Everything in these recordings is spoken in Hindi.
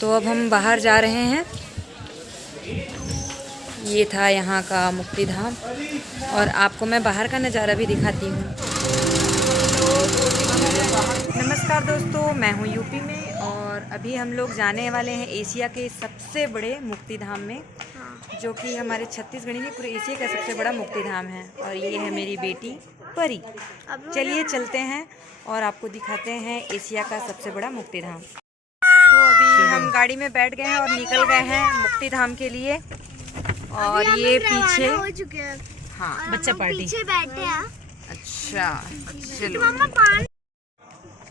तो अब हम बाहर जा रहे हैं। ये था यहाँ का मुक्ति धाम और आपको मैं बाहर का नज़ारा भी दिखाती हूँ। नमस्कार दोस्तों, मैं हूँ यूपी में और अभी हम लोग जाने वाले हैं एशिया के सबसे बड़े मुक्ति धाम में, जो कि हमारे छत्तीसगढ़ में पूरे एशिया का सबसे बड़ा मुक्ति धाम है। और ये है मेरी बेटी परी। चलिए चलते हैं और आपको दिखाते हैं एशिया का सबसे बड़ा मुक्ति धाम। तो अभी हम गाड़ी में बैठ गए हैं और निकल गए हैं मुक्ति धाम के लिए। और ये पीछे हो चुके हैं। हाँ, बच्चा पार्टी पीछे बैठे हैं। अच्छा चलो। मम्मा पानी।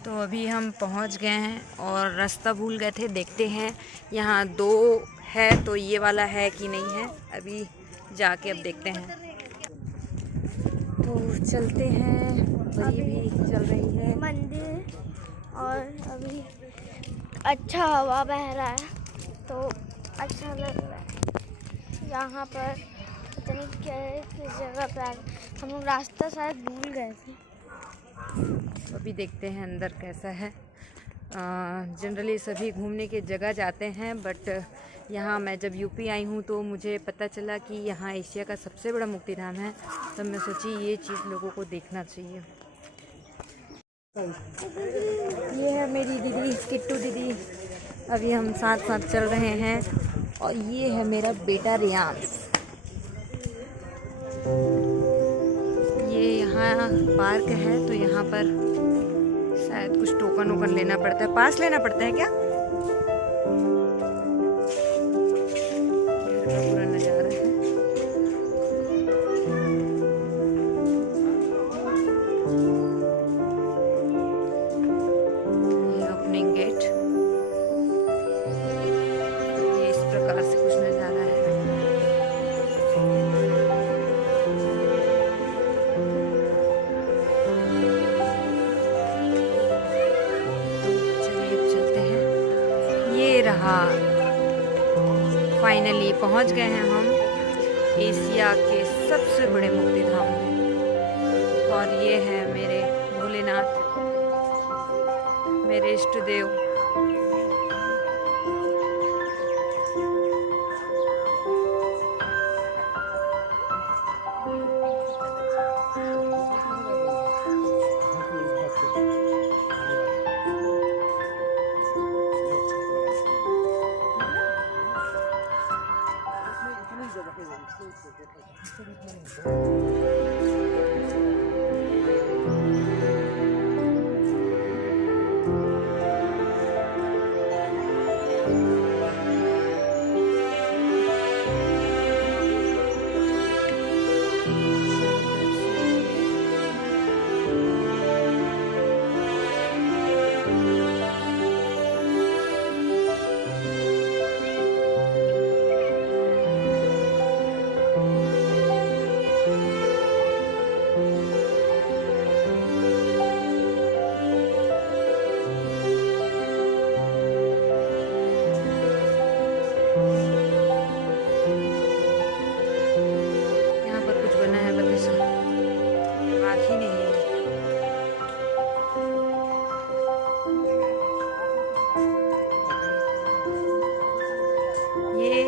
तो अभी हम पहुंच गए हैं और रास्ता भूल गए थे। देखते हैं यहाँ 2 है तो ये वाला है कि नहीं है, अभी जाके अब देखते हैं। तो चलते हैं, बड़ी भी चल रही है मंदिर और अभी अच्छा हवा बह रहा है तो अच्छा लग रहा है। यहाँ पर पता नहीं क्या है, किस जगह पे हम लोग रास्ता शायद भूल गए थे। तो अभी देखते हैं अंदर कैसा है। जनरली सभी घूमने की जगह जाते हैं, बट यहाँ मैं जब यूपी आई हूँ तो मुझे पता चला कि यहाँ एशिया का सबसे बड़ा मुक्ति धाम है। तब मैं सोची ये चीज़ लोगों को देखना चाहिए। ये है मेरी दीदी, किट्टू दीदी। अभी हम साथ साथ चल रहे हैं और ये है मेरा बेटा रियांश। ये यहाँ पार्क है तो यहाँ पर शायद कुछ टोकन वोकन लेना पड़ता है, पास लेना पड़ता है क्या? पूरा नज़ारा है। ये ओपनिंग गेट, ये इस प्रकार से कुछ नज़ारा है। रहा, फाइनली पहुंच गए हैं हम एशिया के सबसे बड़े मुक्ति धाम में। और ये है मेरे भोलेनाथ, मेरे इष्ट देव।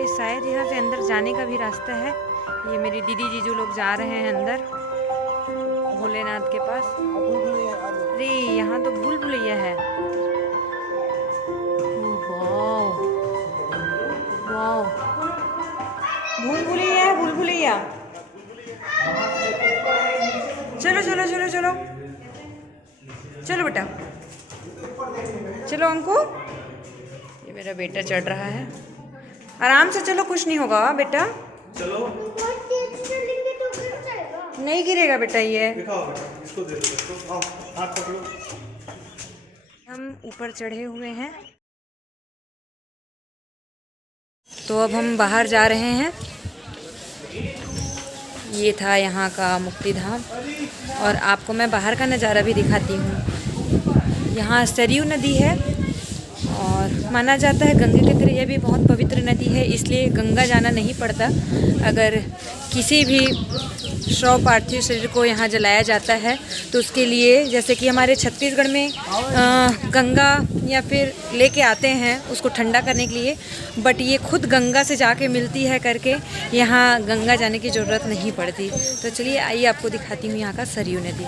शायद यहाँ से अंदर जाने का भी रास्ता है। ये मेरी दीदी जीजू लोग जा रहे हैं अंदर भोलेनाथ के पास। अरे यहाँ तो भूल भुलैया है। वाह वाह, भूल भुलैया है, भूल भुलैया। चलो चलो चलो चलो चलो बेटा, चलो अंकु। ये मेरा बेटा चढ़ रहा है, आराम से चलो, कुछ नहीं होगा बेटा। चलो, नहीं गिरेगा बेटा। ये इसको दे दो, इसको आओ, हाथ पकड़ो। हम ऊपर चढ़े हुए हैं तो अब हम बाहर जा रहे हैं। ये था यहाँ का मुक्ति धाम और आपको मैं बाहर का नज़ारा भी दिखाती हूँ। यहाँ सरयू नदी है और माना जाता है गंगा की तरह यह भी बहुत पवित्र नदी है, इसलिए गंगा जाना नहीं पड़ता। अगर किसी भी शव पार्थिव शरीर को यहाँ जलाया जाता है तो उसके लिए, जैसे कि हमारे छत्तीसगढ़ में गंगा या फिर लेके आते हैं उसको ठंडा करने के लिए, बट ये खुद गंगा से जाके मिलती है करके यहाँ गंगा जाने की ज़रूरत नहीं पड़ती। तो चलिए आइए आपको दिखाती हूँ यहाँ का सरयू नदी।